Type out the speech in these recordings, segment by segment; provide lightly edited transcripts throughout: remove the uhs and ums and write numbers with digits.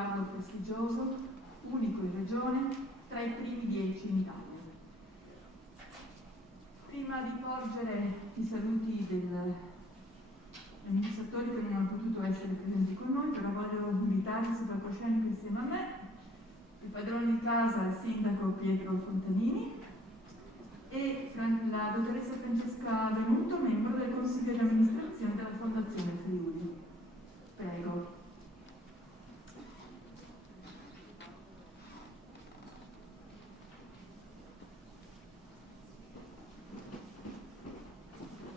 traguardo prestigioso, unico in regione, tra i primi 10 in Italia. Prima di porgere i saluti degli amministratori che non hanno potuto essere presenti con noi, però voglio invitarvi sul palcoscenico insieme a me, il padrone di casa, il sindaco Pietro Fontanini, e la dottoressa Francesca Venuto, membro del consiglio di amministrazione della Fondazione Friuli. Prego.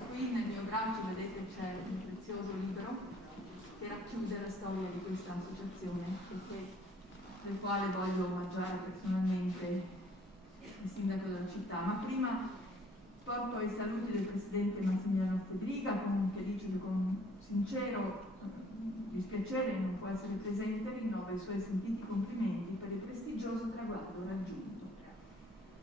Qui nel mio braccio vedete c'è un prezioso libro che racchiude la storia di questa associazione, del quale voglio omaggiare personalmente il sindaco della città. Ma prima porto i saluti del presidente Massimiliano Fedriga, che dice che con sincero dispiacere non può essere presente, rinnova i suoi sentiti complimenti per il prestigioso traguardo raggiunto.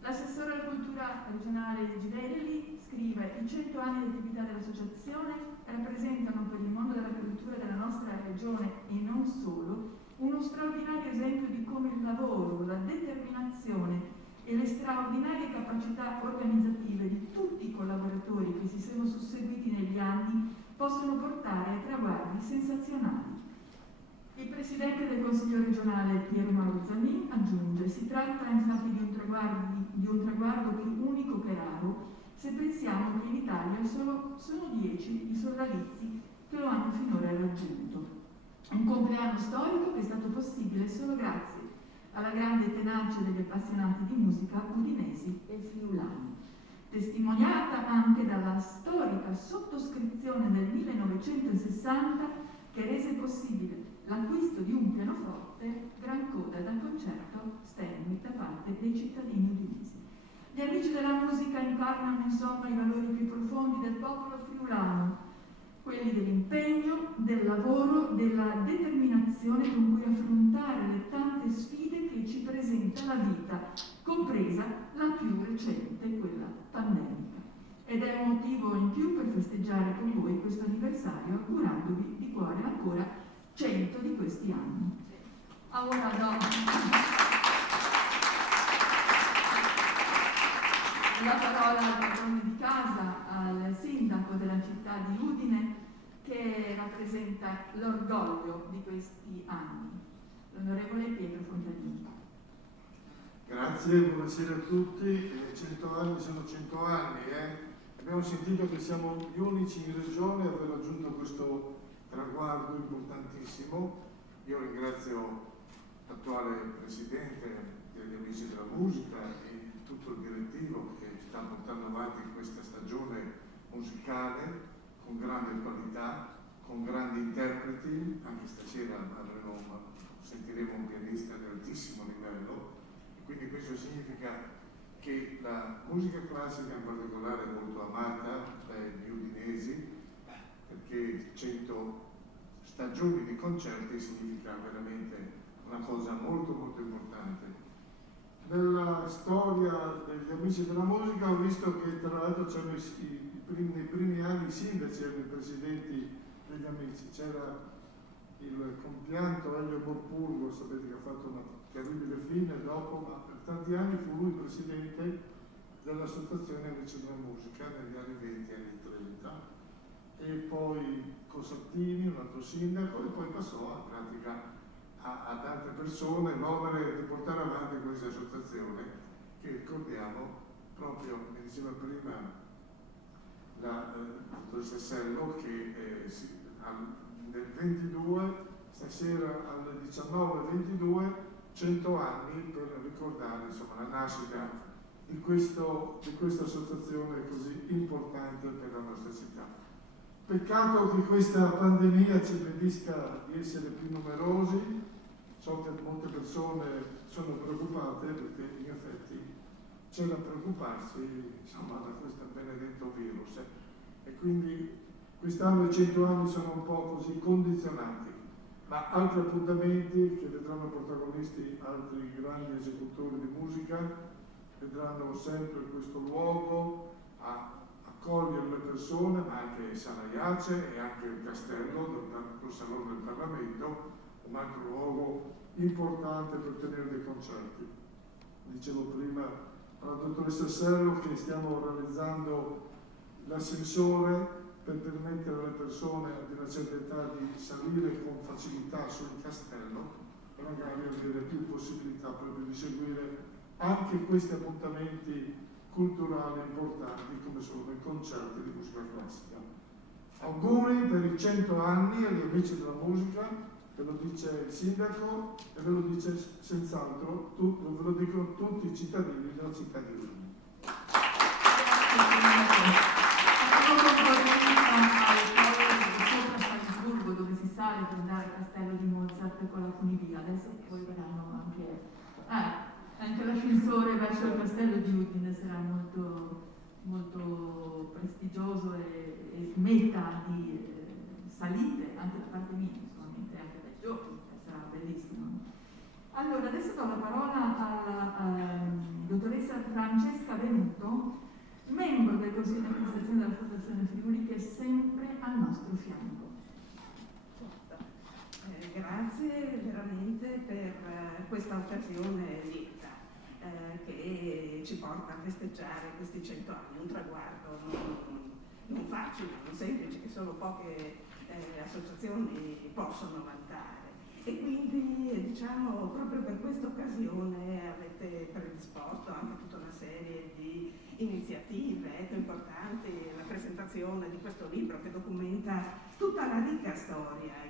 L'assessore alla cultura regionale Girelli scrive: i 100 anni di attività dell'associazione rappresentano per il mondo della cultura della nostra regione e non solo uno straordinario esempio di come il lavoro, la determinazione e le straordinarie capacità organizzative di tutti i collaboratori che si sono susseguiti negli anni possono portare a traguardi sensazionali. Il presidente del Consiglio regionale Piero Mauro Zanin aggiunge: si tratta infatti di un traguardo più unico che raro, se pensiamo che in Italia sono 10 i sodalizi che lo hanno finora raggiunto. Un compleanno storico che è stato possibile solo grazie alla grande tenacia degli appassionati di musica udinesi e friulani, testimoniata anche dalla storica sottoscrizione del 1960 che rese possibile l'acquisto di un pianoforte gran coda da concerto Stanley da parte dei cittadini udinesi. Gli amici della musica incarnano insomma i valori più profondi del popolo friulano, quelli dell'impegno, del lavoro, della determinazione con cui affrontare le tante sfide che ci presenta la vita, compresa la più recente, quella pandemica. Ed è un motivo in più per festeggiare con voi questo anniversario, augurandovi di cuore ancora 100 di questi anni. Ora do la parola al padrone di casa, al sindaco della città di Udine, che rappresenta l'orgoglio di questi anni, l'onorevole Pietro Fontanini. Grazie, buonasera a tutti. 100 anni sono 100 anni. Abbiamo sentito che siamo gli unici in regione a aver raggiunto questo traguardo importantissimo. Io ringrazio l'attuale presidente degli Amici della Musica e tutto il direttivo che sta portando avanti questa stagione musicale con grande qualità, con grandi interpreti. Anche stasera sentiremo un pianista di altissimo livello, e quindi questo significa che la musica classica in particolare è molto amata dagli udinesi, perché 100 stagioni di concerti significa veramente una cosa molto molto importante. Nella storia degli Amici della Musica ho visto che tra l'altro c'erano nei primi anni i sindaci erano i presidenti degli Amici. C'era il compianto Elio Borpurgo, sapete che ha fatto una terribile fine dopo, ma per tanti anni fu lui presidente dell'Associazione Amici della Musica negli anni 20 e anni 30, e poi Cosattini, un altro sindaco, e poi passò in pratica ad altre persone l'onere di portare avanti questa associazione che, ricordiamo, proprio, mi diceva prima la dottoressa Sello, che nel 22, stasera alle 19:22, 100 anni per ricordare insomma la nascita di questa associazione così importante per la nostra città. Peccato che questa pandemia ci impedisca di essere più numerosi. So che molte persone sono preoccupate, perché in effetti c'è da preoccuparsi insomma da questo benedetto virus, e quindi quest'anno i 100 anni sono un po' così condizionati, ma altri appuntamenti che vedranno protagonisti altri grandi esecutori di musica vedranno sempre questo luogo a accogliere le persone, ma anche Sala Iace e anche il castello, il Salone del Parlamento, un altro luogo importante per tenere dei concerti. Dicevo prima alla dottoressa Serro che stiamo realizzando l'ascensore per permettere alle persone di una certa età di salire con facilità sul castello e magari avere più possibilità proprio di seguire anche questi appuntamenti culturali importanti come sono i concerti di musica classica. Auguri per i 100 anni agli amici della musica, ve lo dice il sindaco e ve lo dice senz'altro, ve lo dicono tutti i cittadini della città di Udine. Dove si sale per andare al castello di Mozart con la funivia, adesso poi verranno anche l'ascensore verso il castello di Udine sarà molto, molto prestigioso e meta di salite anche da parte mia, solamente anche dai giovani, sarà bellissimo. Allora, adesso do la parola alla dottoressa Francesca Venuto, membro del Consiglio di amministrazione della Fondazione Friuli, che è sempre al nostro fianco. Grazie veramente per questa occasione lieta che ci porta a festeggiare questi 100 anni, un traguardo non facile, non semplice, che solo poche associazioni possono vantare. E quindi diciamo proprio per questa occasione avete predisposto anche tutta una serie di iniziative importanti, la presentazione di questo libro che documenta tutta la ricca storia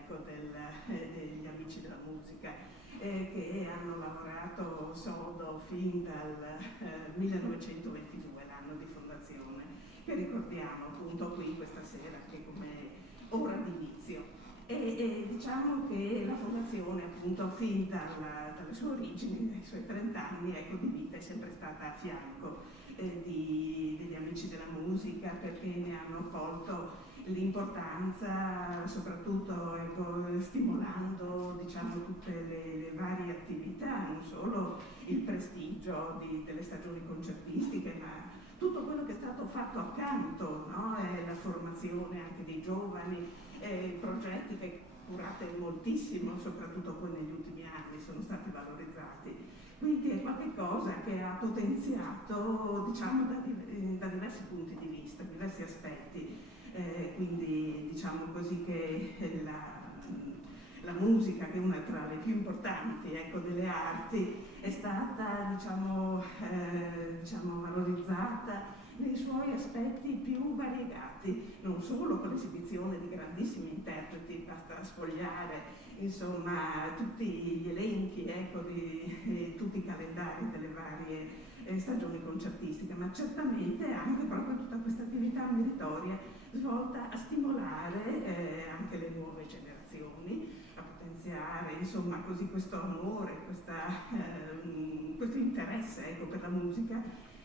degli amici della musica che hanno lavorato sodo fin dal 1922, l'anno di fondazione, che ricordiamo appunto qui questa sera che come ora d'inizio. E diciamo che la fondazione appunto fin dalle sue origini, dai suoi 30 anni di vita, è sempre stata a fianco degli amici della musica, perché ne hanno colto l'importanza, soprattutto stimolando diciamo, tutte le varie attività, non solo il prestigio delle stagioni concertistiche, ma tutto quello che è stato fatto accanto, no? La formazione anche dei giovani, progetti che curate moltissimo, soprattutto poi negli ultimi anni sono stati valorizzati. Quindi è qualcosa che ha potenziato diciamo, da diversi punti di vista, diversi aspetti. Quindi diciamo così che la musica, che è una tra le più importanti delle arti, è stata diciamo, valorizzata nei suoi aspetti più variegati, non solo con l'esibizione di grandissimi interpreti, basta sfogliare insomma tutti gli elenchi di tutti i calendari delle varie stagioni concertistiche, ma certamente anche proprio tutta questa attività meritoria svolta a stimolare anche le nuove generazioni, a potenziare insomma così questo amore, questo interesse per la musica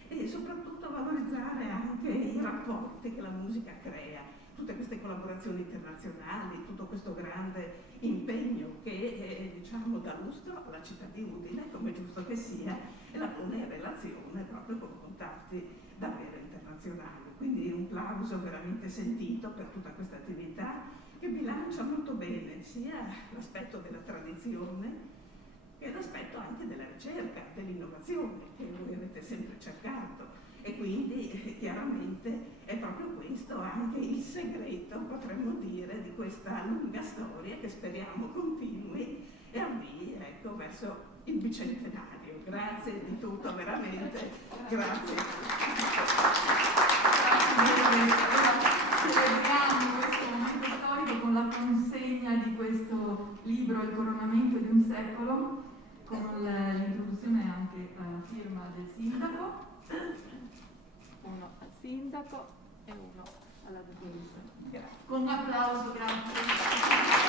e soprattutto valorizzare anche i rapporti che la musica crea, tutte queste collaborazioni internazionali, tutto questo grande impegno che diciamo dà lustro alla città di Udine, come è giusto che sia, e la pone in relazione proprio con contatti davvero internazionali. Quindi un plauso veramente sentito per tutta questa attività che bilancia molto bene sia l'aspetto della tradizione che l'aspetto anche della ricerca, dell'innovazione che voi avete sempre cercato. E quindi chiaramente è proprio questo anche il segreto, potremmo dire, di questa lunga storia che speriamo continui e avvii verso il bicentenario. Grazie di tutto, veramente. Grazie. Celebriamo questo momento storico con la consegna di questo libro Il coronamento di un secolo, con l'introduzione anche a firma del sindaco. Uno al sindaco e uno alla dottoressa. Con un applauso, grazie.